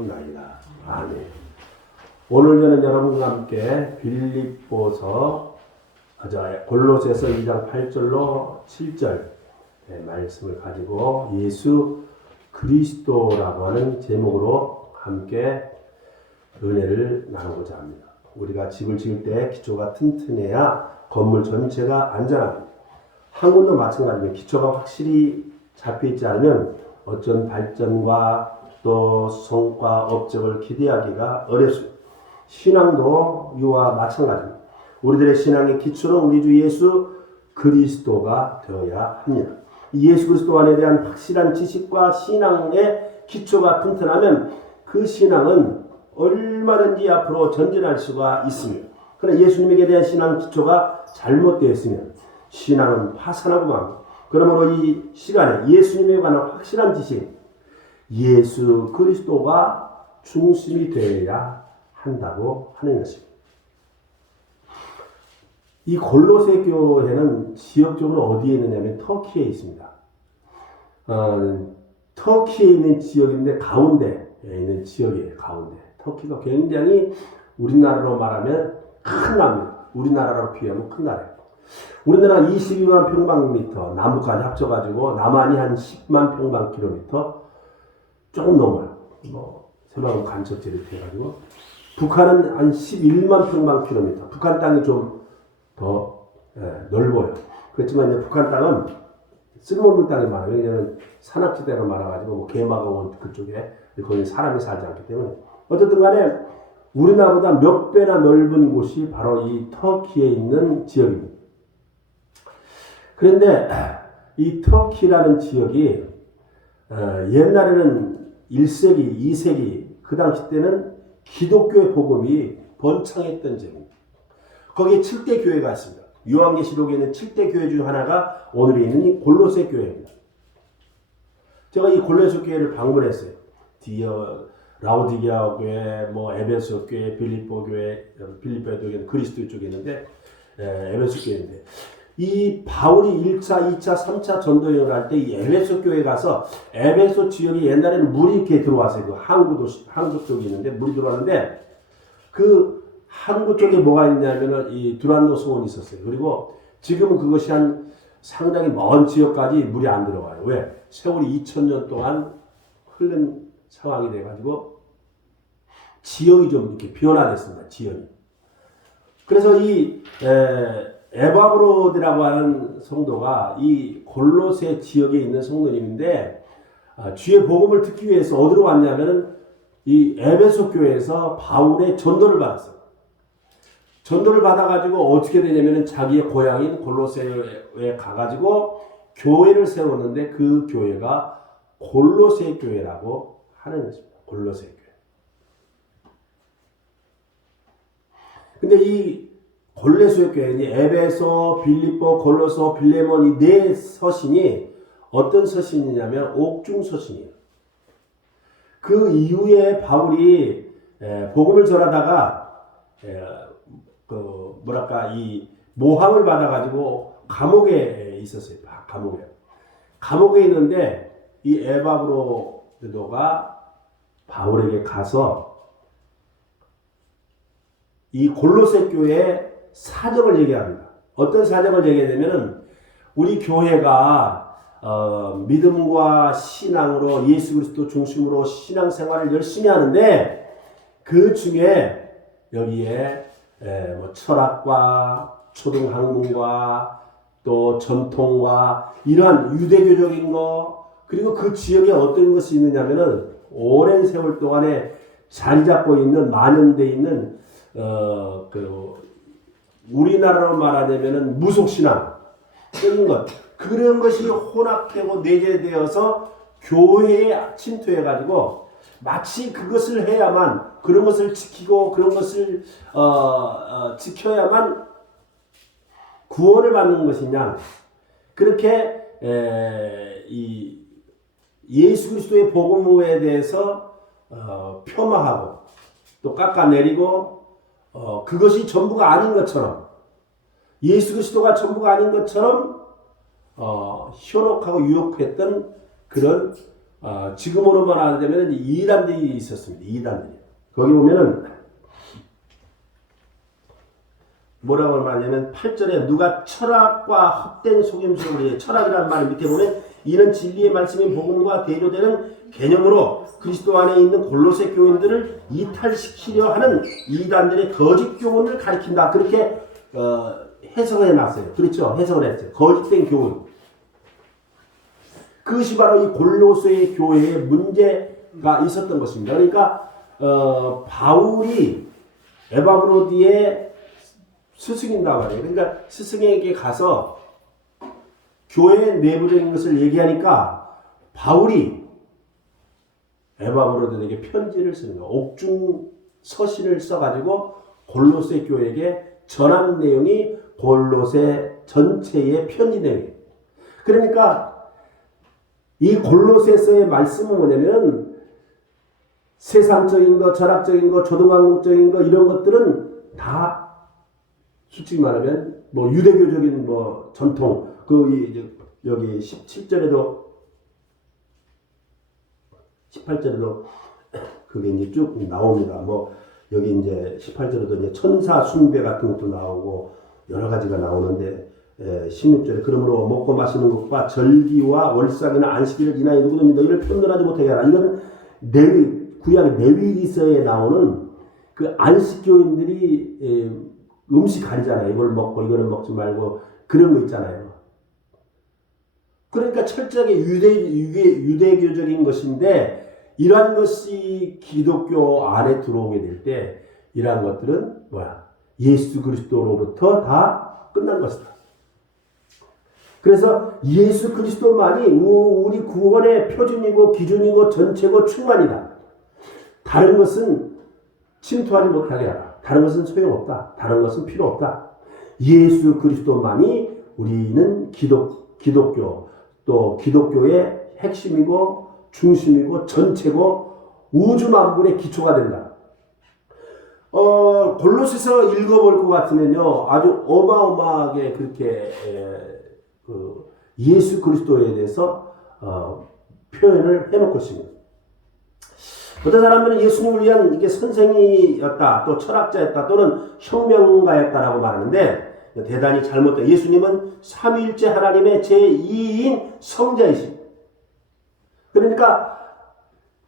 나이다. 아멘. 오늘 저는 여러분과 함께 빌립보서 골로새서 2장 8절로 7절 말씀을 가지고 예수 그리스도라고 하는 제목으로 함께 은혜를 나누고자 합니다. 우리가 집을 지을 때 기초가 튼튼해야 건물 전체가 안전합니다. 학문도 마찬가지입니다. 기초가 확실히 잡혀있지 않으면 어떤 발전과 또 성과 업적을 기대하기가 어렵습니다. 신앙도 이와 마찬가지입니다. 우리들의 신앙의 기초는 우리 주 예수 그리스도가 되어야 합니다. 이 예수 그리스도 안에 대한 확실한 지식과 신앙의 기초가 튼튼하면 그 신앙은 얼마든지 앞으로 전진할 수가 있습니다. 그러나 예수님에게 대한 신앙 기초가 잘못되어 있으면 신앙은 파산하고 맙니다. 그러므로 이 시간에 예수님에 관한 확실한 지식, 예수 그리스도가 중심이 되어야 한다고 하는 것입니다. 이 골로새 교회는 지역적으로 어디에 있느냐면 터키에 있습니다. 터키에 있는 지역인데 가운데에 있는 지역이에요. 가운데. 터키가 굉장히 우리나라로 말하면 큰 나라입니다. 우리나라로 비하면 큰 나라예요. 우리나라 22만 평방미터, 남북까지 합쳐가지고 남한이 한 10만 평방킬로미터 조금 넘어요. 새마을 간척지를 해가지고 북한은 한 11만 평방킬로미터. 북한 땅이 좀 더 넓어요. 그렇지만 이제 북한 땅은 쓸모없는 땅이 많아요. 왜냐하면 산악지대가 많아가지고 개마가원 그쪽에 거기 사람이 살지 않기 때문에 어쨌든 간에 우리나라보다 몇 배나 넓은 곳이 바로 이 터키에 있는 지역입니다. 그런데 이 터키라는 지역이 옛날에는 1세기, 2세기 그 당시 때는 기독교의 복음이 번창했던 지역입니다. 거기에 7대 교회가 있습니다. 요한계시록에 있는 7대 교회 중 하나가 오늘에 있는 이 골로새 교회입니다. 제가 이 골로새 교회를 방문했어요. 라오디게아 교회, 에베소 교회, 빌립보 교회, 빌립보 쪽에는 그리스도 쪽에 있는데 에베소 교회인데 이 바울이 1차, 2차, 3차 전도여행을 할 때 이 에베소 교회 가서 에베소 지역이 옛날에는 물이 이렇게 들어왔어요. 그 항구 쪽이 있는데 물이 들어왔는데 그 항구 쪽에 뭐가 있냐면은 이 두란노 수원이 있었어요. 그리고 지금은 그것이 한 상당히 먼 지역까지 물이 안 들어가요. 왜? 세월이 2000년 동안 흐른 상황이 돼가지고 지형이 좀 이렇게 변화됐습니다. 지형이. 그래서 이 에바브로드라고 하는 성도가 이 골로새 지역에 있는 성도님인데 주의 복음을 듣기 위해서 어디로 왔냐면은 이 에베소 교회에서 바울의 전도를 받았어요. 전도를 받아가지고 어떻게 되냐면은 자기의 고향인 골로새에 가가지고 교회를 세웠는데 그 교회가 골로새 교회라고 하는 것입니다. 골로새 교회. 근데 이 골로새 교회는 에베소, 빌립보, 골로소, 빌레몬 이 네 서신이 어떤 서신이냐면 옥중 서신이에요. 그 이후에 바울이 복음을 전하다가 이 모함을 받아가지고 감옥에 있었어요. 감옥에 있는데 이 에바브로도가 바울에게 가서 이 골로새 교회의 사정을 얘기합니다. 어떤 사정을 얘기하냐면은 우리 교회가 믿음과 신앙으로 예수 그리스도 중심으로 신앙생활을 열심히 하는데 그 중에 여기에 철학과 초등학문과 또 전통과 이러한 유대교적인 거 그리고 그 지역에 어떤 것이 있느냐면은 오랜 세월 동안에 자리 잡고 있는 만연되어 있는 우리나라로 말하자면은 무속신앙 그런 것이 혼합되고 내재되어서 교회에 침투해가지고 마치 그것을 해야만 그런 것을 지키고 그런 것을 지켜야만 구원을 받는 것이냐 그렇게 이 예수 그리스도의 복음에 대해서 폄하하고 또 깎아내리고 그것이 전부가 아닌 것처럼 예수 그리스도가 전부가 아닌 것처럼 현혹하고 유혹했던 그런 지금으로 말하자면 이단들이 있었습니다. 이단들이. 거기 보면은 뭐라고 말하냐면 8절에 누가 철학과 헛된 속임수를 철학이라는 말 밑에 보면 이는 진리의 말씀인 복음과 대조되는 개념으로 그리스도 안에 있는 골로새 교인들을 이탈시키려 하는 이단들의 거짓 교훈을 가리킨다. 그렇게 해석을 해놨어요. 그렇죠? 해석을 했어요. 거짓된 교훈. 그것이 바로 이 골로새 교회에 문제가 있었던 것입니다. 그러니까 바울이 에바브로디에 스승인다 말이에요. 그러니까 스승에게 가서 교회 내부적인 것을 얘기하니까 바울이 에바브로디에게 편지를 쓰는 거예요. 옥중 서신을 써가지고 골로새 교회에게 전한 내용이 골로새 전체의 편지 내용이에요. 그러니까 이 골로새서의 말씀은 뭐냐면 세상적인 거, 철학적인 거, 초등학문적인 거 이런 것들은 다 솔직히 말하면 뭐 유대교적인 뭐 전통 여기 17절에도 18절에도 그게 이제 쭉 나옵니다. 뭐 여기 이제 18절에도 이제 천사 숭배 같은 것도 나오고 여러 가지가 나오는데 16절에 그러므로 먹고 마시는 것과 절기와 월삭이나 안식일을 인하여 누구든지 너희를 편들하지 못하게 하라. 이거는 구약 레위기서에 나오는 그 안식교인들이 음식 가리잖아요. 이걸 먹고 이거는 먹지 말고 그런 거 있잖아요. 그러니까 철저하게 유대교적인 것인데 이러한 것이 기독교 안에 들어오게 될 때 이러한 것들은 뭐야? 예수 그리스도로부터 다 끝난 것이다. 그래서 예수 그리스도만이 우리 구원의 표준이고 기준이고 전체고 충만이다. 다른 것은 침투하지 못하게 하라. 다른 것은 소용없다. 다른 것은 필요 없다. 예수 그리스도만이 우리는 기독교 또 기독교의 핵심이고 중심이고 전체고 우주 만물의 기초가 된다. 골로새서 읽어볼 것 같으면요 아주 어마어마하게 그렇게 예수 그리스도에 대해서 표현을 해놓고 있습니다. 어떤 사람들은 예수님을 위한 이게 선생이었다, 또 철학자였다, 또는 혁명가였다라고 말하는데 대단히 잘못된. 예수님은 삼위일체 하나님의 제2인 성자이십니다. 그러니까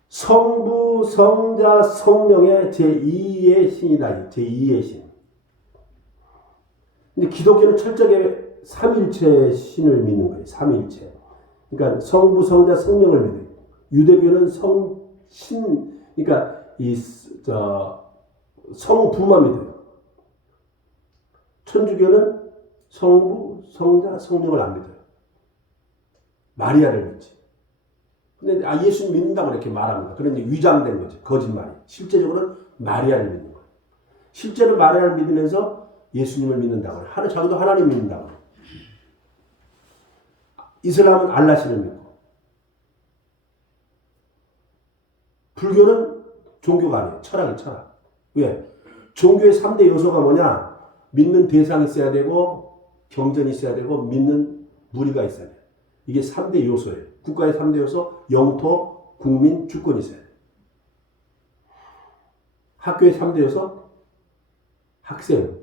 성부, 성자, 성령의 제2의 신이다. 제2의 신. 근데 기독교는 철저하게 삼위일체 신을 믿는 거예요. 삼위일체. 그러니까 성부, 성자, 성령을 믿어요. 유대교는 그러니까 성부만 믿어요. 천주교는 성부, 성자, 성령을 안 믿어요. 마리아를 믿지. 근데 예수 믿는다고 이렇게 말합니다. 그런데 위장된 거죠. 거짓말이. 실제적으로는 마리아를 믿는 거예요. 실제로 마리아를 믿으면서 예수님을 믿는다고 해요. 자기도 하나님 믿는다고 해요. 이슬람은 알라신을 믿고. 불교는 종교가 아니에요. 철학이 철학. 왜? 종교의 3대 요소가 뭐냐? 믿는 대상이 있어야 되고 경전이 있어야 되고 믿는 무리가 있어야 돼요. 이게 3대 요소예요. 국가의 3대 요소, 영토, 국민, 주권이 있어야 돼요. 학교의 3대 요소, 학생,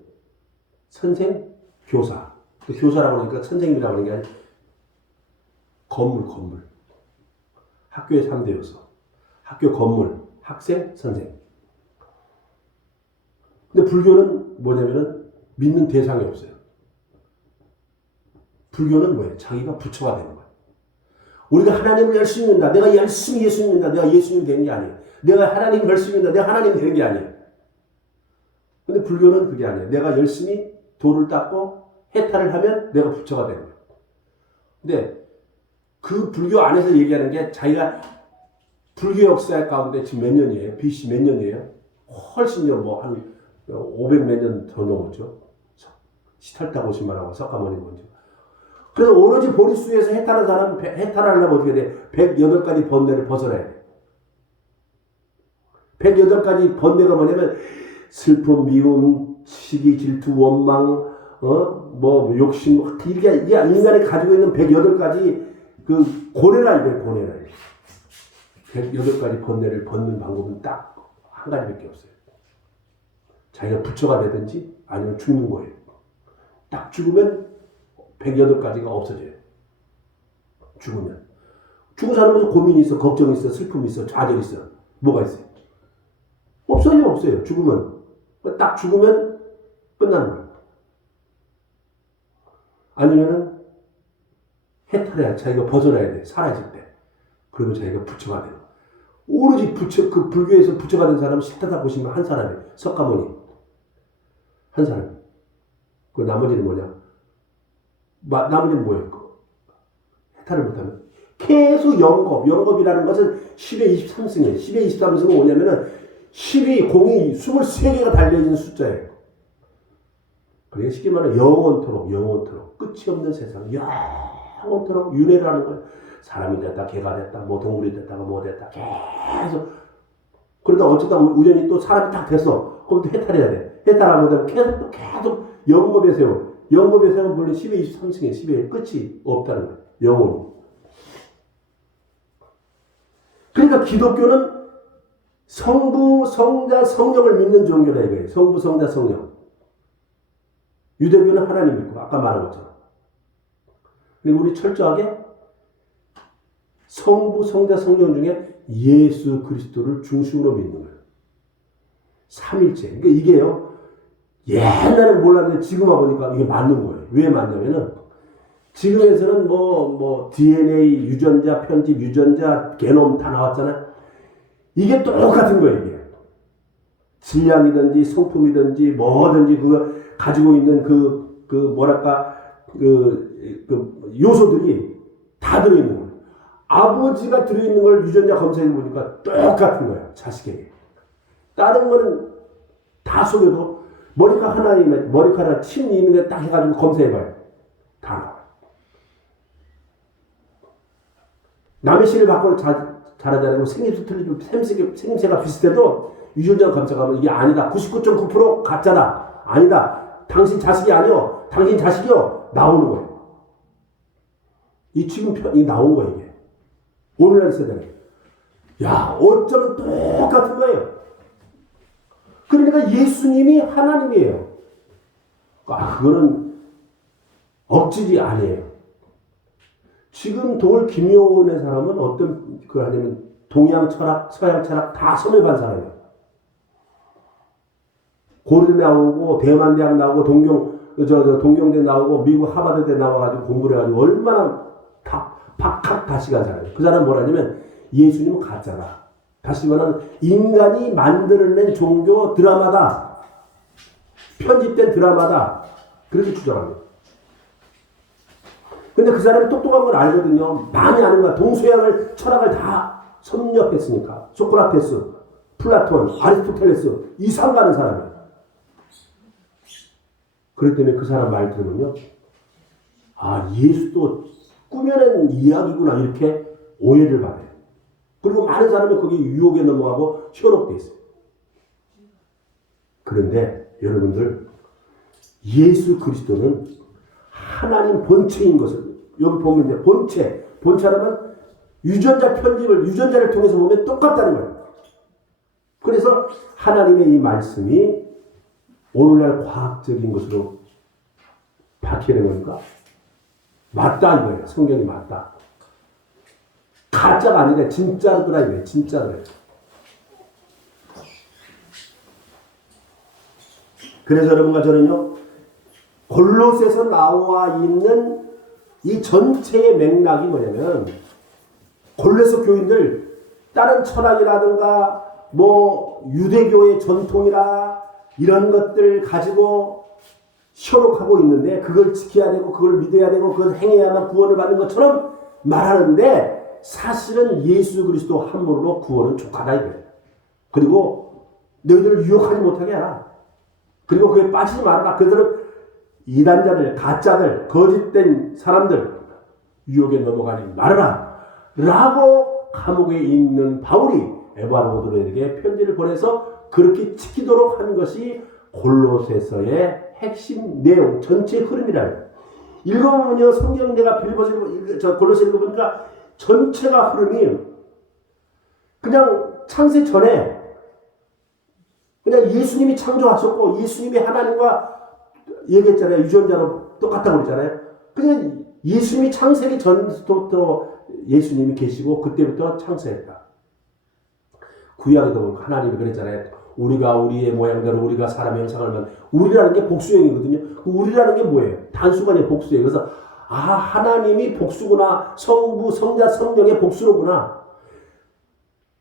선생, 교사. 교사라고 하니까 선생님이라고 하는 게 아니라 건물. 학교의 3대 요소. 학교 건물, 학생, 선생. 근데 불교는 뭐냐면은 믿는 대상이 없어요. 불교는 뭐예요? 자기가 부처가 되는 거예요. 우리가 하나님을 열심히 믿는다. 내가 열심히 예수 믿는다. 내가 예수님 되는 게 아니에요. 내가 하나님 열심히 믿는다. 내가 하나님 되는 게 아니에요. 근데 불교는 그게 아니에요. 내가 열심히 도를 닦고 해탈을 하면 내가 부처가 되는 거예요. 근데 그 불교 안에서 얘기하는 게 자기가 불교 역사 가운데 지금 몇 년이에요? BC 몇 년이에요? 훨씬요, 뭐, 한 500 몇 년 더 넘었죠. 시탈타 고시마라고 석가모니 먼저. 그래서 오로지 보리수에서 해탈한 사람은 해탈하려면 어떻게 돼? 108가지 번뇌를 벗어나야 돼. 108가지 번뇌가 뭐냐면, 슬픔, 미움, 시기, 질투, 원망, 뭐, 욕심, 이게 인간이 가지고 있는 108가지 그 고뇌라 이거예요, 고뇌라. 108가지 번뇌를 벗는 방법은 딱 한 가지밖에 없어요. 자기가 부처가 되든지 아니면 죽는 거예요. 딱 죽으면 108가지가 없어져요. 죽으면. 죽은 사람은 고민이 있어, 걱정이 있어, 슬픔이 있어, 좌절이 있어. 뭐가 있어요? 없어요, 없어요. 죽으면. 딱 죽으면 끝나는 거예요. 아니면은 해탈해야 자기가 벗어나야 돼. 사라질 때. 그리고 자기가 부처가 돼요. 오로지 부처, 그 불교에서 부처가 된 사람은 식타다 보시면 한 사람이에요. 석가모니. 한 사람. 그 나머지는 뭐냐? 나머지는 뭐예요? 해탈을 못하면. 계속 영겁이라는 것은 10의 23승이에요. 10의 23승은 뭐냐면은 10이 공이 23개가 달려있는 숫자예요. 그러니까 쉽게 말하면 영원토록 끝이 없는 세상, 영원토록 윤회를 하는 거예요. 사람이 됐다, 개가 됐다, 뭐 동물이 됐다가 뭐 됐다, 계속. 그러다 어쩌다 우연히 또 사람이 딱 됐어. 그럼 또 해탈해야 돼. 해탈하면 계속 영겁에 세워. 영겁에 세우면 물론 10의 23승이에요. 10의 끝이 없다는 거예요. 영원히. 그러니까 기독교는 성부, 성자, 성령을 믿는 종교다 이거예요. 성부, 성자, 성령. 유대교는 하나님 믿고 아까 말한 것처럼. 그리고 우리 철저하게 성부, 성자, 성령 중에 예수 그리스도를 중심으로 믿는 거예요. 삼일체. 그러니까 이게요. 옛날에는 몰랐는데 지금 와보니까 이게 맞는 거예요. 왜 맞냐면은 지금에서는 DNA, 유전자, 편집, 유전자, 게놈 다 나왔잖아요. 이게 똑같은 거예요, 이게. 질량이든지 성품이든지 뭐든지 그거 가지고 있는 요소들이 다 들어있는 거예요. 아버지가 들어있는 걸 유전자 검사해 보니까 똑같은 거예요, 자식에게. 다른 거는 다 속여도 머리카락 하나이면 머리카락 침 있는 게 딱 해가지고 검사해봐요. 다 나와요. 남의 씨를 받고 자라자라고 생김새 틀리고 생김새가 비슷해도 유전자 검사하면 이게 아니다. 99.9% 가짜다. 아니다. 당신 자식이 아니요. 당신 자식이요. 나오는 거예요. 이 나온 거예요, 이게. 오늘날 세대는. 야, 어쩌면 똑같은 거예요. 그러니까 예수님이 하나님이에요. 그거는 억지지 아니에요. 지금 돌 김효은의 사람은 어떤 그 하냐면 동양 철학, 서양 철학 다 섭렵한 사람이에요. 고려 나오고 대만 대학 나오고 동경대 나오고 미국 하버드대 나와가지고 공부를 해가지고 얼마나 박학다시간 사람이에요. 그 사람 뭐라냐면 예수님은 가짜다. 다시 말하면 인간이 만들어낸 종교 드라마다. 편집된 드라마다. 그렇게 주장합니다. 근데 그 사람이 똑똑한 걸 알거든요. 많이 아는 거야. 동서양을 철학을 다 섭렵했으니까. 소크라테스, 플라톤, 아리스토텔레스 이상 가는 사람이에요. 그렇기 때문에 그 사람 말 들으면요. 예수도 꾸며낸 이야기구나 이렇게 오해를 받아요. 그리고 많은 사람이 거기 유혹에 넘어가고 현혹돼 있어요. 그런데 여러분들 예수 그리스도는 하나님 본체인 것을 여기 보면 이제 본체라면 유전자를 통해서 보면 똑같다는 거예요. 그래서 하나님의 이 말씀이 오늘날 과학적인 것으로 밝혀낸 겁니까? 맞다 이거예요. 성경이 맞다. 가짜가 아니라 진짜더라 이거예요. 진짜더라. 그래서 여러분과 저는요. 골로새서 나와 있는 이 전체의 맥락이 뭐냐면 골로새 교인들 다른 철학이라든가 유대교의 전통이라 이런 것들 가지고 현혹하고 있는데 그걸 지켜야 되고 그걸 믿어야 되고 그걸 행해야만 구원을 받는 것처럼 말하는데 사실은 예수 그리스도 한 분으로 구원은 족하다 이거예요. 그리고 너희들을 유혹하지 못하게 하라. 그리고 그에 빠지지 말아라. 그들은 이단자들, 가짜들, 거짓된 사람들 유혹에 넘어가지 말아라 라고 감옥에 있는 바울이 에바브로들에게 편지를 보내서 그렇게 지키도록 한 것이 골로새서의 핵심 내용, 전체 흐름이라는. 읽어보면요, 성경 내가 골로새 읽어보니까 전체가 흐름이 그냥 창세 전에 그냥 예수님이 창조하셨고 예수님이 하나님과 얘기했잖아요. 유전자로 똑같다고 그랬잖아요. 그냥 예수님이 창세기 전부터 예수님이 계시고 그때부터 창세했다. 구약에도 보면 하나님이 그랬잖아요. 우리가 우리의 모양대로 우리가 사람의 형상을 만 우리라는 게 복수형이거든요. 우리라는 게 뭐예요? 단수가 아니라 복수예요. 그래서 하나님이 복수구나. 성부, 성자, 성령의 복수로구나.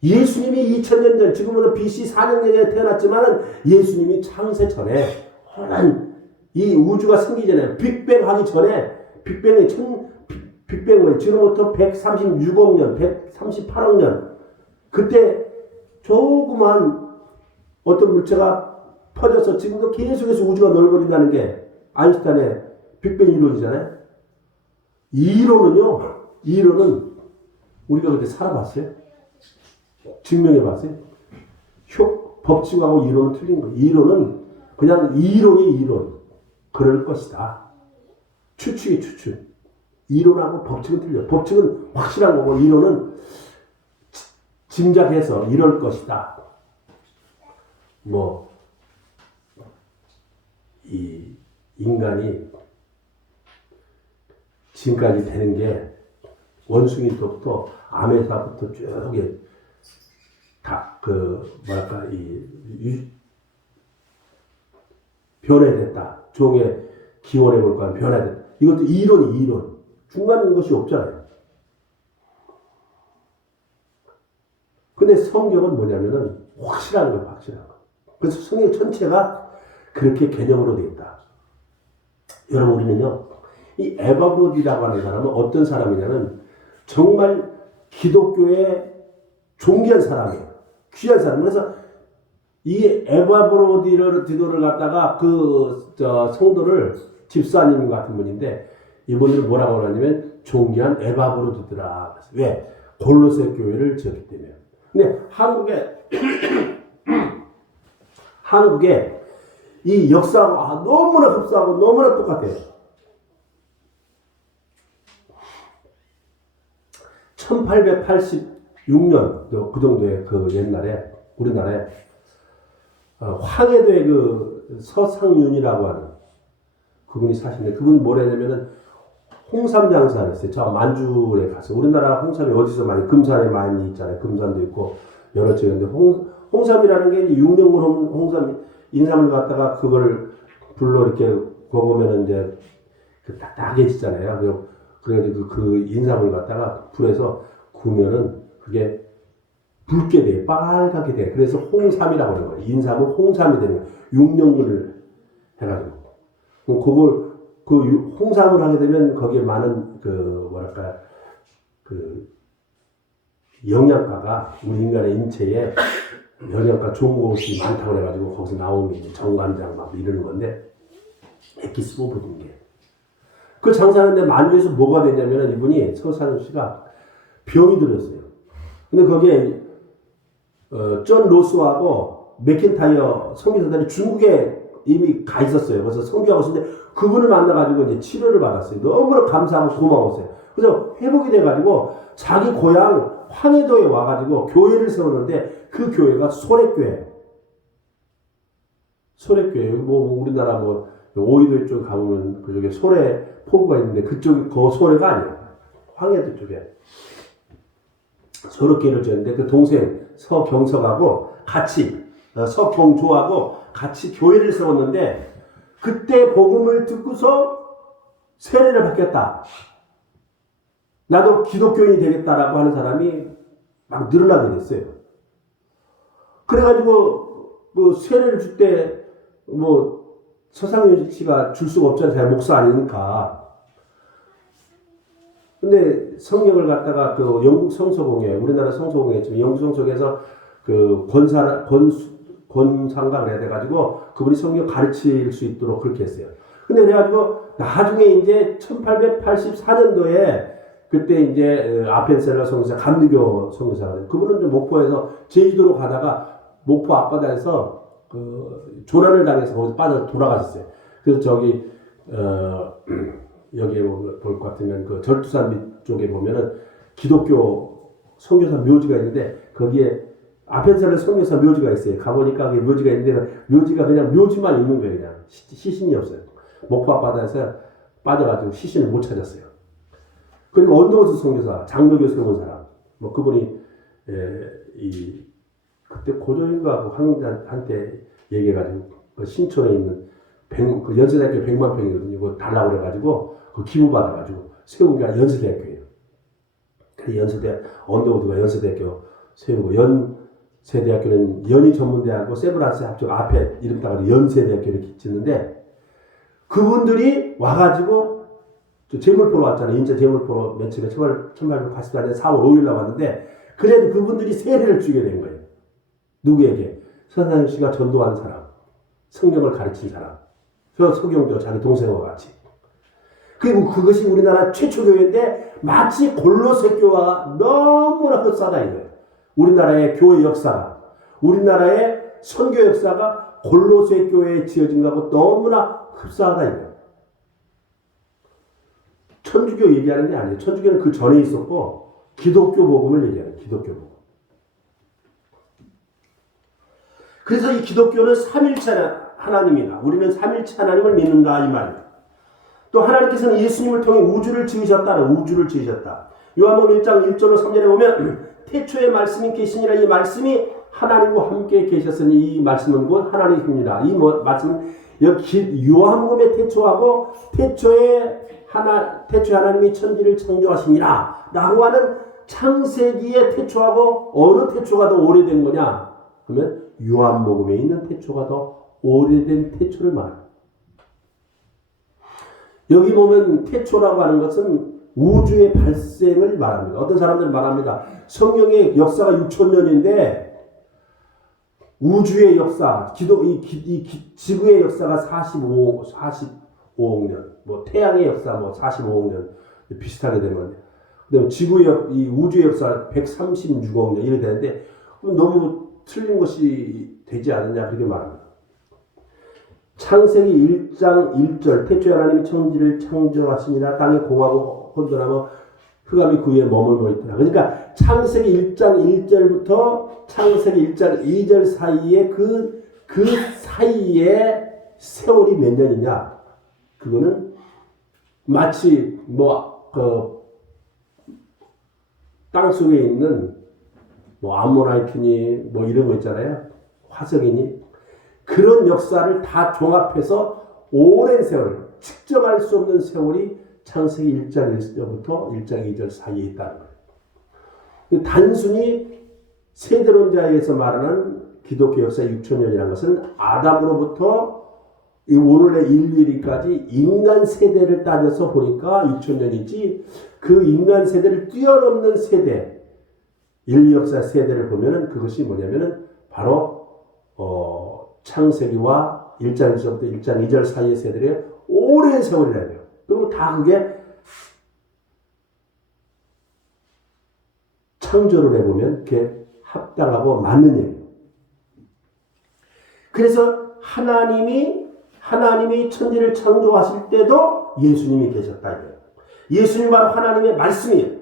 예수님이 2000년 전, 지금으로 BC 4년 전에 태어났지만 예수님이 창세 전에 이 우주가 생기기 전에 빅뱅 하기 전에 빅뱅이 빅뱅 지금부터 136억 년, 138억 년 그때 조그만 어떤 물체가 퍼져서 지금도 계속해서 우주가 넓어진다는 게 아인슈타인의 빅뱅 이론이잖아요. 이 이론은 우리가 그때 살아봤어요? 증명해봤어요? 법칙하고 이론은 틀린 거예요. 이론은 그냥 이론이 이론. 그럴 것이다. 추측이 추측. 이론하고 법칙은 틀려. 법칙은 확실한 거고 이론은 짐작해서 이럴 것이다. 이 인간이 지금까지 되는 게 원숭이부터 아메사부터 쭉 다 변해됐다. 종의 기원해 볼 거야. 변해됐다. 이것도 이론. 중간인 것이 없잖아요. 근데 성경은 뭐냐면은 확실한 거예요. 확실한 거. 그래서 성경 전체가 그렇게 개념으로 되어 있다. 여러분 우리는요. 이 에바브로디라고 하는 사람은 어떤 사람이냐면 정말 기독교의 존귀한 사람이에요. 귀한 사람. 그래서 이 에바브로디를 갖다가 성도를 집사님 같은 분인데 이분을 뭐라고 하냐면 존귀한 에바브로디더라. 왜? 골로새 교회를 지었기 때문에. 근데 한국에 이 역사하고 너무나 흡사하고 너무나 똑같아요. 1886년 그 정도의 그 옛날에 우리나라에 황해도의 그 서상윤이라고 하는 그분이 사시는데 그분이 뭐랬냐면은 홍삼 장사를 했어요. 저 만주에 가서 우리나라 홍삼이 어디서 많이 금산에 많이 있잖아요. 금산도 있고 여러 지역인데 홍삼이라는 게 이제 6년물 홍삼 인삼을 갖다가 그거를 불로 이렇게 구우면은 이제 그 딱딱해지잖아요. 그래가지고 그 인삼을 갖다가 불에서 구우면은 그게 붉게 돼, 빨갛게 돼. 그래서 홍삼이라고 하는 거예요. 인삼은 홍삼이 되는 거예요. 6년물을 해가지고. 그걸 홍삼을 하게 되면 거기에 많은 영양가가 우리 인간의 인체에 영양가 좋은 것이 많다고 그래가지고 거기서 나오는 게 정관장 막 이러는 건데 엑기스 뽑은 게. 그 장사하는데 만주에서 뭐가 됐냐면 이분이 서산우 씨가 병이 들었어요. 근데 거기에 존 로스하고 맥킨타이어 선교사들이 중국에 이미 가 있었어요. 그래서 선교하고 있었는데 그분을 만나가지고 이제 치료를 받았어요. 너무나 감사하고 고마웠어요. 그래서 회복이 돼가지고 자기 고향 황해도에 와가지고 교회를 세우는데 그 교회가 소래교회. 소래교회. 우리나라 오이도 쪽에 가보면 그쪽에 소래 포구가 있는데 그쪽이 그 소래가 아니에요. 황해도 쪽에. 소래교회를 지었는데 그 동생 서경석하고 같이 서경조하고 같이 교회를 세웠는데 그때 복음을 듣고서 세례를 받겠다. 나도 기독교인이 되겠다라고 하는 사람이 막 늘어나게 됐어요. 그래가지고 세례를 줄 때 서상윤 씨가 줄 수가 없잖아요. 자기 목사 아니니까. 근데 성경을 갖다가 영국 성서공회, 우리나라 성서공회, 영국 성서공회에서 권상가 그래야 돼가지고 그분이 성경 가르칠 수 있도록 그렇게 했어요. 근데 그래가지고 나중에 이제 1884년도에 그때 이제 아펜셀러 선교사, 감리교 선교사가 그분은 좀 목포에서 제주도로 가다가 목포 앞바다에서 조난을 당해서 거기서 빠져 돌아가셨어요. 그래서 여기에 볼 것 같으면 절투산 쪽에 보면은 기독교 선교사 묘지가 있는데 거기에 아펜셀러 성묘사 묘지가 있어요. 가보니까 그게 묘지가 있는데 묘지가 그냥 묘지만 있는 거예요. 그냥 시신이 없어요. 목포 앞바다에서 빠져가지고 시신을 못 찾았어요. 그리고 언더우드 성교사 장로교 세운 사람 뭐 그분이 그때 고조인가 한테 얘기해가지고 그 신촌에 있는 그 연세대학교 100만 평이거든요. 그거 달라고 그래가지고 그 기부 받아가지고 세운 게 연세대학교예요. 그 언더우드가 연세대학교 세우고 연세대학교는 연희전문대학교 세브란스 합격 앞에 이름 따가지고 연세대학교 이렇게 짓는데 그분들이 와가지고 재물포로 왔잖아요. 인제 재물포로 맨 처음에 1884년 4월 5일 날 왔는데 그래도 그분들이 세례를 주게 된 거예요. 누구에게? 서상현 씨가 전도한 사람, 성경을 가르친 사람, 그 서경도 자기 동생과 같이. 그리고 그것이 우리나라 최초 교회인데 마치 골로새 교회와 너무나 흡사하다 이거예요. 우리나라의 교회 역사가, 우리나라의 선교 역사가 골로새 교회에 지어진 것하고 너무나 흡사하다 이거예요. 천주교 얘기하는 게 아니에요. 천주교는 그 전에 있었고 기독교 복음을 얘기하는 기독교 복음. 그래서 이 기독교는 삼일체 하나님이다. 우리는 삼일체 하나님을 믿는다 이 말입니다. 또 하나님께서는 예수님을 통해 우주를 지으셨다는 우주를 지으셨다. 요한복음 1장 1절로 3절에 보면 태초에 말씀이 계시니라 이 말씀이 하나님과 함께 계셨으니 이 말씀은 곧 하나님입니다. 이 말씀은 여기 요한복음의 태초하고 태초에 하나님이 천지를 창조하시니라 라고 하는 창세기의 태초하고 어느 태초가 더 오래된 거냐 하면 요한복음에 있는 태초가 더 오래된 태초를 말합니다. 여기 보면 태초라고 하는 것은 우주의 발생을 말합니다. 어떤 사람들은 말합니다. 성경의 역사가 6,000년인데 우주의 역사, 지구의 역사가 45억 년, 뭐 태양의 역사 뭐 45억 년 비슷하게 되면, 그다음에 이 우주의 역사 136억 년 이렇게 되는데 너무 틀린 것이 되지 않느냐 그렇게 말합니다. 창세기 1장 1절 태초에 하나님이 천지를 창조하시니라 땅에 공하고 혼돈하며 흑암이 그 위에 머물고 있더라. 그러니까 창세기 1장 1절부터 창세기 1장 2절 사이에 그 사이에 세월이 몇 년이냐? 그거는 마치 땅 속에 있는 암모나이트니 이런 거 있잖아요. 화석이니 그런 역사를 다 종합해서 오랜 세월, 측정할 수 없는 세월이 창세기 1장 1절부터 1장 2절 사이에 있다는 거예요. 단순히 세대론자에서 말하는 기독교 역사 6,000년이라는 것은 아담으로부터 이 오늘의 인류까지 인간 세대를 따져서 보니까 6,000년이지 그 인간 세대를 뛰어넘는 세대, 인류 역사 세대를 보면은 그것이 뭐냐면은 바로 창세기와 1장 1절부터 1장 2절 사이의 세대의 오랜 세월이라야 돼요. 그리고 다 그게 창조를 해보면 그게 합당하고 맞는 얘기예요. 그래서 하나님이 천지를 창조하실 때도 예수님이 계셨다 이거예요. 예수님 바로 하나님의 말씀이에요.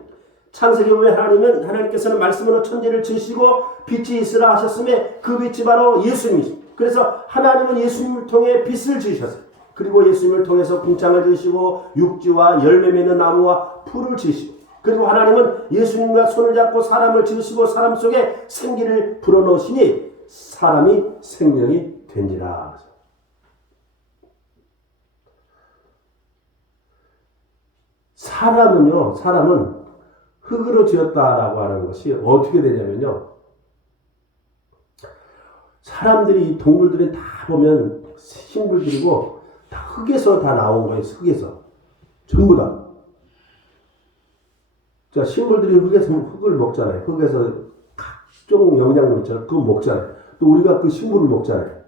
창세기 보면 하나님께서는 말씀으로 천지를 지으시고 빛이 있으라 하셨음에 그 빛이 바로 예수님이십니다. 그래서 하나님은 예수님을 통해 빛을 지으셨어요. 그리고 예수님을 통해서 궁창을 지으시고 육지와 열매 맺는 나무와 풀을 지으시고 그리고 하나님은 예수님과 손을 잡고 사람을 지으시고 사람 속에 생기를 불어넣으시니 사람이 생명이 된지라. 사람은 흙으로 지었다라고 하는 것이 어떻게 되냐면요. 사람들이, 동물들이 다 보면 신불들이고 다 흙에서 다 나온 거예요. 흙에서. 전부 다. 자, 식물들이 흙에서 흙을 먹잖아요. 흙에서 각종 영양분 있잖아요. 그거 먹잖아요. 또 우리가 그 식물을 먹잖아요.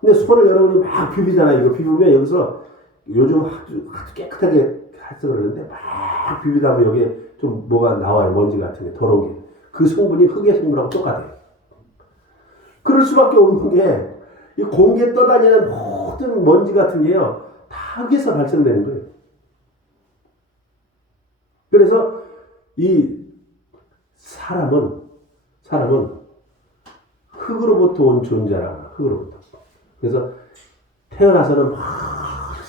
근데 손을 여러분이 막 비비잖아요. 이거 비비면 여기서 요즘 아주 깨끗하게 해서 그러는데 막 비비다 보면 여기에 좀 뭐가 나와요. 먼지 같은 게, 더러운 게. 그 성분이 흙의 성분하고 똑같아요. 그럴 수밖에 없는 게, 이 공기에 떠다니는 모든 먼지 같은 게요, 다 흙에서 발생되는 거예요. 그래서 이 사람은 사람은 흙으로부터 온 존재라고. 흙으로부터. 그래서 태어나서는 막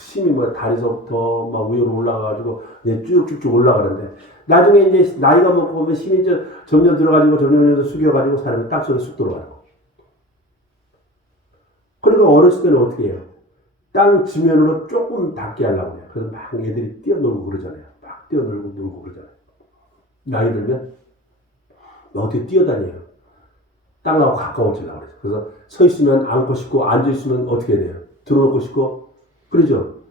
힘이 뭐 다리서부터 막 위로 올라가가지고 이제 쭉쭉쭉 올라가는데 나중에 이제 나이가 먹고 보면 힘이 점점 들어가지고 점점 숙여가지고 사람이 땅속에 쑥 들어가는 거. 그러니까 어렸을 때는 어떻게 해요? 땅 지면으로 조금 닿게 하려고 해요. 그래서 막 애들이 뛰어놀고 그러잖아요. 막 뛰어놀고 놀고 그러잖아요. 나이 들면 어떻게 뛰어다녀요? 땅하고 가까워지려고 그래요. 그래서 서 있으면 앉고 싶고 앉아 있으면 어떻게 돼요? 들어놓고 싶고 그러죠.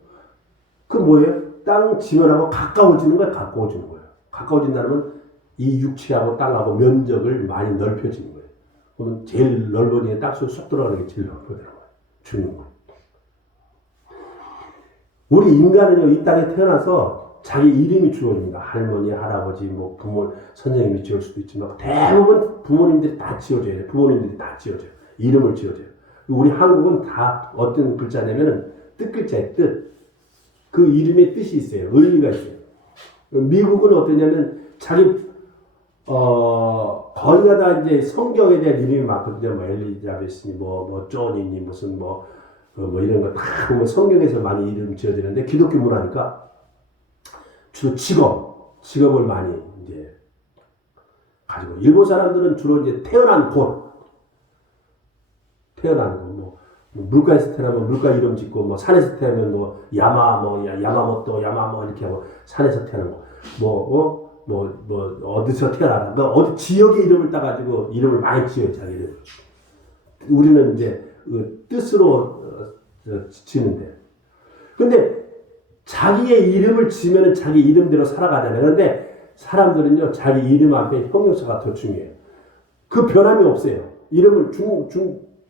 그 뭐예요? 땅 지면하고 가까워지는 거예요. 가까워지는 거예요. 가까워진다는 건 이 육체하고 땅하고 면적을 많이 넓혀지는 거예요. 그러면 제일 넓어지게 땅속에 쏙 들어가는 게 제일 넓어지는 거예요. 죽는 거예요. 우리 인간은요, 이 땅에 태어나서 자기 이름이 주어집니다. 할머니, 할아버지, 뭐 부모, 선생님이 지을 수도 있지만 대부분 부모님들이 다 지어줘요. 부모님들이 다 지어줘요. 이름을 지어줘요. 우리 한국은 다 어떤 글자냐면은 뜻글자의 뜻. 그 이름의 뜻이 있어요. 의미가 있어요. 미국은 어떠냐면 자기 거기가 다 이제 성경에 대한 이름이 많거든요. 뭐 엘리자베스니, 뭐 조니니, 무슨 뭐 이런 거 다 뭐 성경에서 많이 이름 지어지는데 기독교 문화니까 주로 직업을 많이 이제 가지고 일본 사람들은 주로 이제 태어난 곳, 뭐 물가에서 태어나면 물가 이름 짓고 뭐 산에서 태어나면 뭐 야마모토 이렇게 하고 산에서 태어난 거 어디서 태어나는 거 어디 지역의 이름을 따가지고 이름을 많이 지어요. 자기들. 우리는 이제 그 뜻으로 지는데. 근데 자기의 이름을 지면은 자기 이름대로 살아가잖아요. 그런데 사람들은요, 자기 이름 앞에 형용사가 더 중요해요. 그 변함이 없어요. 이름을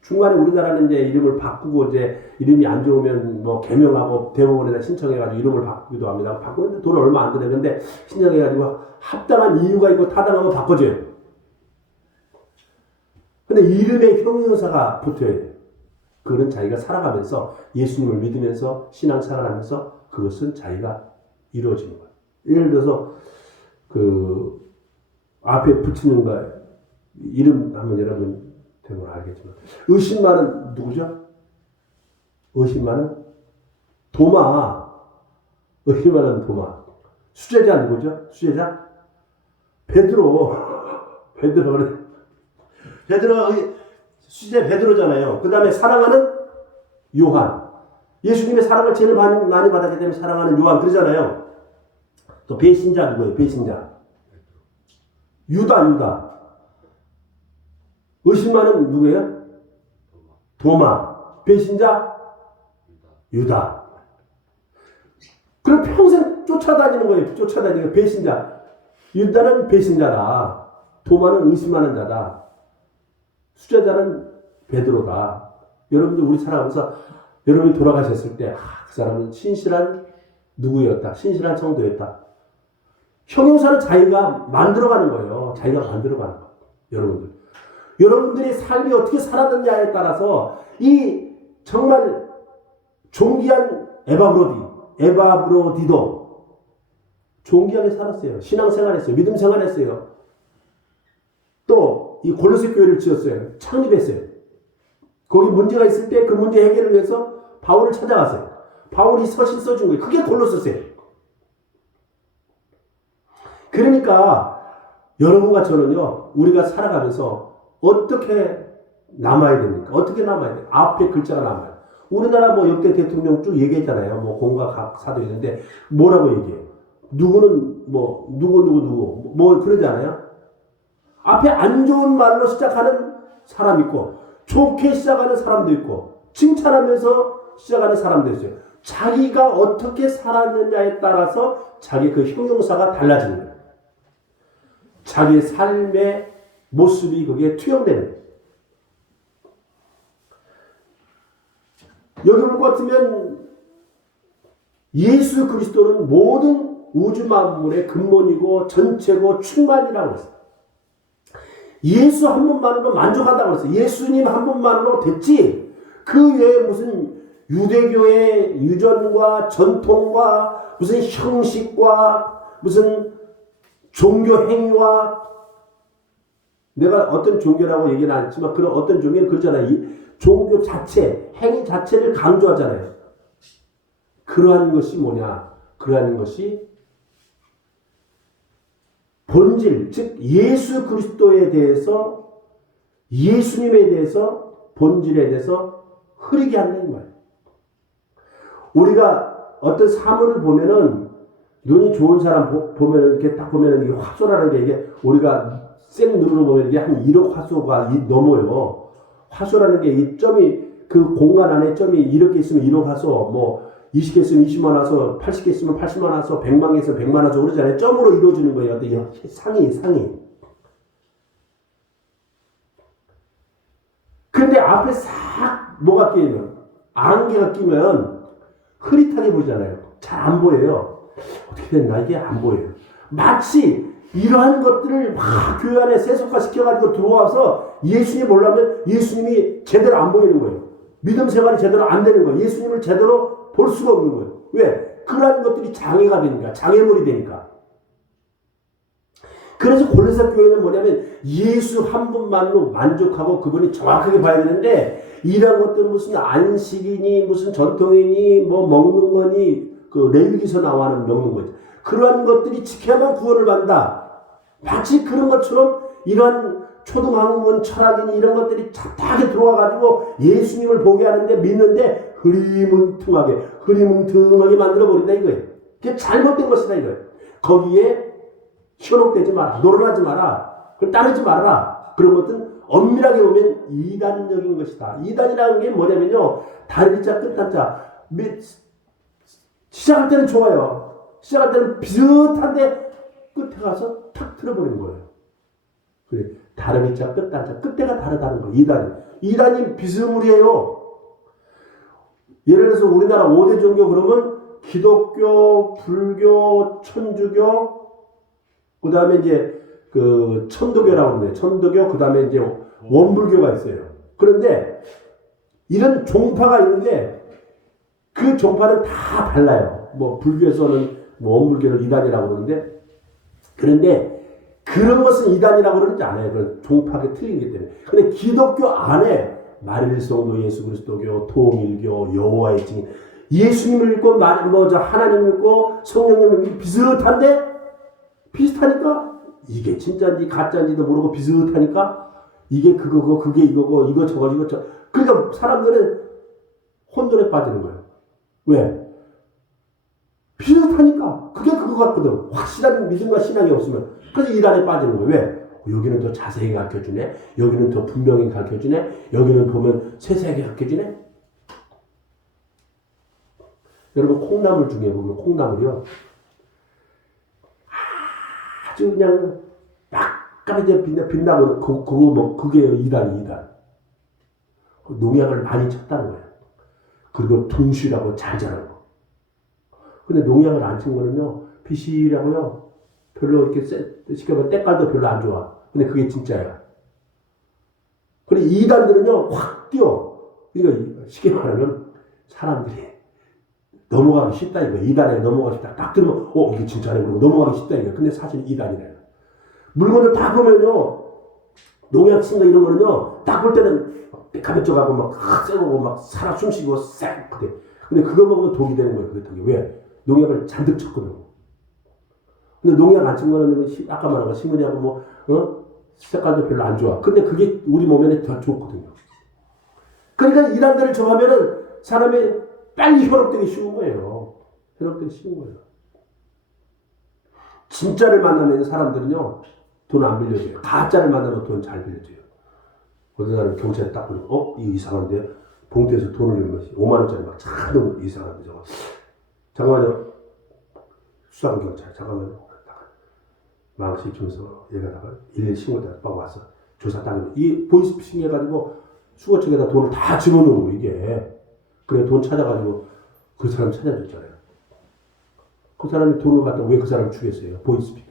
중간에 우리나라는 이제 이름을 바꾸고 이제 이름이 안 좋으면 뭐 개명하고 대법원에다 신청해가지고 이름을 바꾸기도 합니다. 바꾸는데 돈 얼마 안 드는 건데 신청해가지고 합당한 이유가 있고 타당하면 바꿔줘요. 근데 이름에 형용사가 붙어야 돼요. 그거는 자기가 살아가면서 예수님을 믿으면서 신앙생활 하면서 그것은 자기가 이루어지는 거예요. 예를 들어서 그 앞에 붙이는 거 이름 한번 여러분 대부분 알겠지만 의심만은 누구죠? 의심만은 도마. 의심만은 도마. 수제자 누구죠? 수제자 베드로가 수제 베드로잖아요. 그 다음에 사랑하는 요한. 예수님의 사랑을 제일 많이 받았기 때문에 사랑하는 요한 그러잖아요. 또 배신자 누구예요? 배신자. 유다. 의심만은 누구예요? 도마. 배신자? 유다. 그럼 평생 쫓아다니는 거예요. 배신자. 유다는 배신자다. 도마는 의심하는 자다. 수제자는 베드로다. 여러분들 우리 살아가면서 여러분이 돌아가셨을 때 그 사람은 신실한 누구였다. 신실한 성도였다. 형용사는 자기가 만들어가는 거예요. 자기가 만들어가는 거예요. 여러분들이 삶이 어떻게 살았느냐에 따라서 이 정말 존귀한 에바브로디도 존귀하게 살았어요. 신앙생활했어요. 믿음생활했어요. 또 이 골로새 교회를 지었어요. 창립했어요. 거기 문제가 있을 때 그 문제 해결을 위해서 바울을 찾아갔어요. 바울이 서신 써준 거예요. 그게 골로새예요. 그러니까 여러분과 저는요. 우리가 살아가면서 어떻게 남아야 됩니까? 어떻게 남아야 돼요? 앞에 글자가 남아요. 우리나라 뭐 역대 대통령 쭉 얘기했잖아요. 뭐 공과 각 사도 있는데 뭐라고 얘기해요? 누구는 누구 뭐 그러지 않아요? 앞에 안 좋은 말로 시작하는 사람 있고 좋게 시작하는 사람도 있고 칭찬하면서 시작하는 사람도 있어요. 자기가 어떻게 살았느냐에 따라서 자기 그 형용사가 달라지는 거예요. 자기의 삶의 모습이 그게 투영되는 거예요. 여기 볼 것 같으면 예수 그리스도는 모든 우주 만물의 근본이고 전체고 충만이라고 했어요. 예수 한 번만으로 만족한다고 그랬어요. 예수님 한 번만으로 됐지. 그 외에 무슨 유대교의 유전과 전통과 무슨 형식과 무슨 종교 행위와 내가 어떤 종교라고 얘기는 안 했지만 그런 어떤 종교는 그러잖아요. 이 종교 자체, 행위 자체를 강조하잖아요. 그러한 것이 뭐냐? 그러한 것이 본질, 즉 예수 그리스도에 대해서 예수님에 대해서 본질에 대해서 흐리게 한다는 말이에요. 우리가 어떤 사물을 보면은 눈이 좋은 사람 보면은 이렇게 딱 보면은 이게 화소라는 게 이게 우리가 생 눈으로 보면 이게 한 1억 화소가 넘어요. 화소라는 게 이 점이 그 공간 안에 점이 이렇게 있으면 1억 화소, 뭐 20개 있으면 20만 화소, 80개 있으면 80만 화소, 100만 개 있으면 100만 화소 그러잖아요. 점으로 이루어지는 거예요. 어떤 상이. 근데 앞에 싹 뭐가 끼면 안개가 끼면 흐릿하게 보이잖아요. 잘 안 보여요. 어떻게 됐나 이게 안 보여요. 마치 이러한 것들을 막 교회 안에 세속화 시켜가지고 들어와서 예수님 보려면 예수님이 제대로 안 보이는 거예요. 믿음 생활이 제대로 안 되는 거예요. 예수님을 제대로 볼 수가 없는 거예요. 왜? 그러한 것들이 장애가 되니까. 장애물이 되니까. 그래서 골로새 교회는 뭐냐면 예수 한 분만으로 만족하고 그분이 정확하게 봐야 되는데 이런 것들은 무슨 안식이니 무슨 전통이니 뭐 먹는 거니 그 레위기서 나와는 먹는 거지. 그러한 것들이 지켜야만 구원을 받는다. 마치 그런 것처럼 이런 초등학문 철학이니 이런 것들이 잡다하게 들어와가지고 예수님을 보게 하는데 믿는데 흐리뭉텅하게 만들어버린다 이거예요. 그게 잘못된 것이다 이거예요. 거기에 현혹되지 마라. 노련하지 마라. 그걸 따르지 말아라. 그런 것은 엄밀하게 보면 이단적인 것이다. 이단이라는 게 뭐냐면요. 달리자 끝단자. 시작할 때는 좋아요. 시작할 때는 비슷한데 끝에 가서 탁 틀어버리는 거예요. 그래. 다름이자 끝단자. 끝대가 다르다는 거예요. 이단이 비스무리해요. 예를 들어서 우리나라 5대 종교 그러면 기독교, 불교, 천주교, 그 다음에 이제 그 천도교라고 하는데 천도교 그 다음에 이제 원불교가 있어요. 그런데 이런 종파가 있는데 그 종파는 다 달라요. 뭐 불교에서는 뭐 원불교를 이단이라고 그러는데 그런데 그런 것은 이단이라고 그러지 않아요. 그건 종파가 틀리기 때문에. 근데 기독교 안에 마릴성도 예수 그리스도교, 통일교, 여호와의 증인, 예수님을 믿고 하나님을 믿고 성령님을 믿고 비슷하니까 이게 진짜인지 가짜인지도 모르고 비슷하니까 이게 그거고 그게 이거고 이거 저거 그러니까 사람들은 혼돈에 빠지는 거예요. 왜? 비슷하니까 그게 그거 같거든. 확실한 믿음과 신앙이 없으면 그래서 이단에 빠지는 거예요. 왜? 여기는 더 자세히 가르쳐주네. 여기는 더 분명히 가르쳐주네. 여기는 보면 세세하게 가르쳐주네. 여러분 콩나물 중에 보면 콩나물이요. 아주 그냥 막까지 빛나고 그거 뭐 그게 이단. 농약을 많이 쳤다는 거예요. 그리고 둥실하고 잘 자라고. 근데 농약을 안 친 거는요 비실하고요 별로 이렇게 시켜보면 때깔도 별로 안 좋아. 근데 그게 진짜야. 그런데 이단들은요 확 뛰어. 그러니까 쉽게 말하면 사람들이 넘어가기 쉽다 이거야. 이단에 넘어가기 쉽다. 딱 들으면 이게 진짜네 그러고 넘어가기 쉽다 이거야. 근데 사실 이단이래요. 물건을 딱 보면요 농약 친 거 이런 거는요 딱 볼 때는 가볍적하고 막 쎄고 막 살아 숨쉬고 쎄 그래. 근데 그거 먹으면 독이 되는 거예요. 그게 독이. 왜? 농약을 잔뜩 쳤거든. 근데 농약 안 친 거는 아까 말한 거 신문이하고 색깔도 별로 안 좋아. 근데 그게 우리 몸에는 더 좋거든요. 그러니까 이단들을 좋아하면은 사람이 빨리 현혹되기 쉬운 거예요. 진짜를 만나면 사람들은요 돈 안 빌려줘요. 가짜를 만나면 돈 잘 빌려줘요. 어떤 사람 경찰에 딱 보면 이거 이상한데 봉투에서 돈을 내면 5만 원짜리 막 차도 이상한데 저거. 잠깐만요. 수상경찰 잠깐만요. 망치 익히면서 얘가다가 112 신고를 딱 왔어. 조사 따르면 이 보이스피싱 해가지고 수거책에다 돈을 다 집어넣은 거 이게. 그래 돈 찾아가지고 그 사람 찾아줬잖아요. 그 사람이 돈을 갖다 왜 그 사람 죽였어요? 보이스피싱.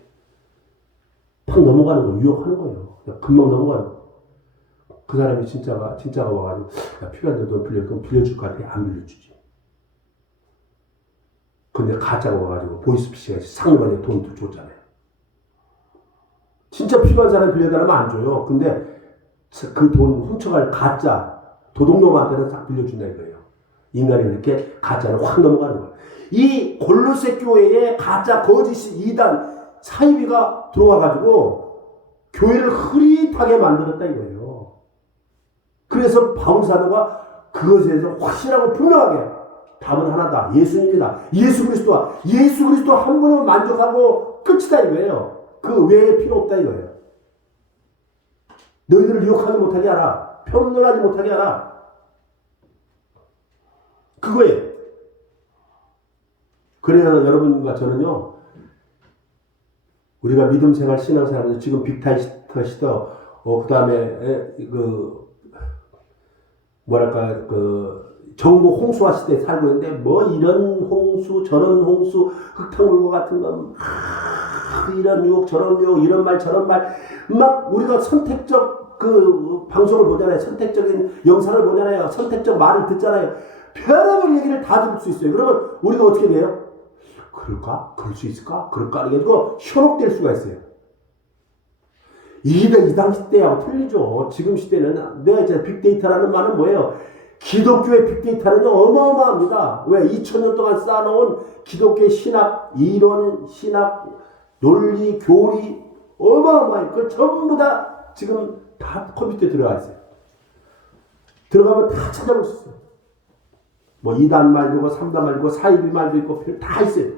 팍 넘어가는 거 유혹하는 거예요. 금방 넘어가는 거. 그 사람이 진짜가 와가지고 야 필요한데 돈 빌려 그럼 빌려줄 것 같아? 안 빌려주지. 근데 가짜가 와가지고 보이스피싱에서 상관에 돈도 줬잖아요. 진짜 필요한 사람 빌려달라면 안 줘요. 근데 그 돈 훔쳐갈 가짜 도둑놈한테는 딱 빌려준다 이거예요. 인간이 이렇게 가짜로 확 넘어가는 거예요. 이 골로새 교회에 가짜 거짓 이단 사이비가 들어와가지고 교회를 흐릿하게 만들었다 이거예요. 그래서 바울 사도가 그것에 대해서 확실하고 분명하게 답은 하나다. 예수님이다. 예수 그리스도 한 분을 만족하고 끝이다 이거예요. 그 외에 필요 없다 이거예요. 너희들을 유혹하지 못하게 하라. 편론하지 못하게 하라. 그거예요. 그래서 여러분과 저는요, 우리가 믿음 생활, 신앙 생활에서 지금 빅데이터 시대, 그 다음에, 정보 홍수화 시대에 살고 있는데, 뭐 이런 홍수, 저런 홍수, 흙탕물고 같은 거, 이런 유혹, 저런 유혹, 이런 말, 저런 말, 막 우리가 선택적 그 방송을 보잖아요. 선택적인 영상을 보잖아요. 선택적 말을 듣잖아요. 별의별 얘기를 다 들을 수 있어요. 그러면 우리가 어떻게 돼요? 그럴까? 그럴 수 있을까? 그럴까? 이래가지고 현혹될 수가 있어요. 이 당시 때하고 틀리죠. 지금 시대는 내가 이제 빅데이터라는 말은 뭐예요? 기독교의 빅데이터는 어마어마합니다. 왜? 2000년 동안 쌓아놓은 기독교의 신학, 이론, 신학, 논리, 교리 어마어마해요. 그 전부 다 지금 다 컴퓨터에 들어가 있어요. 들어가면 다 찾아볼 수 있어요. 뭐 2단 말도 있고 3단 말도 있고 사이비 말도 있고 다 있어요.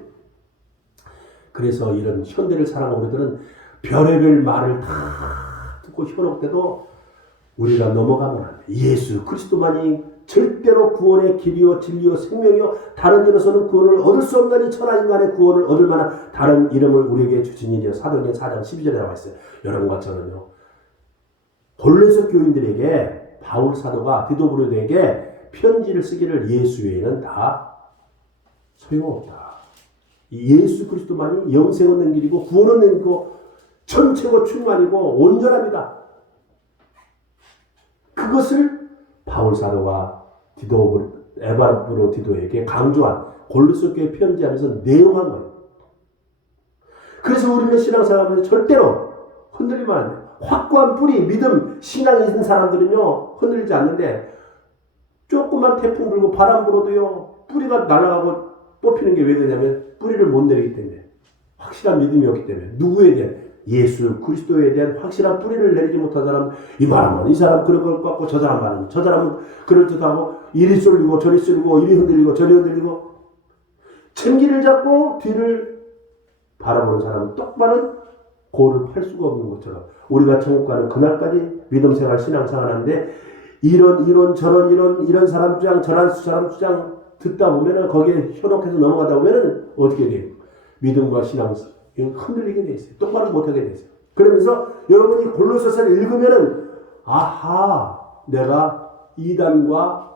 그래서 이런 현대를 살아가는 우리들은 별의별 말을 다 듣고 현혹돼도 우리가 넘어가면 안 돼. 예수 그리스도만이 절대로 구원의 길이요 진리요 생명이요 다른 이로서는 구원을 얻을 수 없는 이 천하 인간의 구원을 얻을 만한 다른 이름을 우리에게 주신 일이요. 사도행전 4장 12절에 나와 있어요. 여러분과 저는요. 골로새 교인들에게 바울 사도가 디도브로에게 편지를 쓰기를 예수 외에는 다 소용없다. 예수 그리스도만이 영생 얻는 길이고 구원 얻는 길이고 전체고 충만이고 온전합니다. 그것을 바울 사도가 에바브로 디도에게 강조한 골로새 교회 편지하면서 내용한 거예요. 그래서 우리는 신앙생활하면서 절대로 흔들리면 안 돼요. 확고한 뿌리, 믿음, 신앙이 있는 사람들은요 흔들리지 않는데 조금만 태풍 불고 바람 불어도요 뿌리가 날아가고 뽑히는 게 왜 그러냐면 뿌리를 못 내리기 때문에 확실한 믿음이 없기 때문에 누구에 대한 예수 그리스도에 대한 확실한 뿌리를 내리지 못한 사람 이 말하면 이 사람 그럴 것 같고 저 사람 말하면 저 사람은 그럴 듯하고 이리 쏠리고 저리 쏠리고 이리 흔들리고 저리 흔들리고 챙기를 잡고 뒤를 바라보는 사람은 똑바른 고를 팔 수가 없는 것처럼 우리가 천국 가는 그날까지 믿음 생활 신앙 생활하는데 이런 저런 이런 사람 주장 저런 사람 주장 듣다 보면은 거기에 현혹해서 넘어가다 보면은 어떻게 돼요? 믿음과 신앙 흔들리게 돼 있어요. 똑바로 못하게 돼 있어요. 그러면서 여러분이 골로새서를 읽으면은 아하 내가 이단과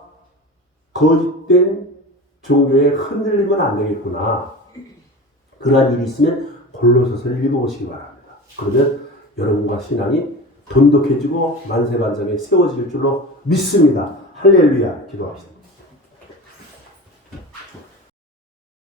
거짓된 종교에 흔들리면 안 되겠구나. 그러한 일이 있으면 골로새서를 읽어보시기 바랍니다. 그러면 여러분과 신앙이 돈독해지고 만세반성에 세워질 줄로 믿습니다. 할렐루야 기도합시다.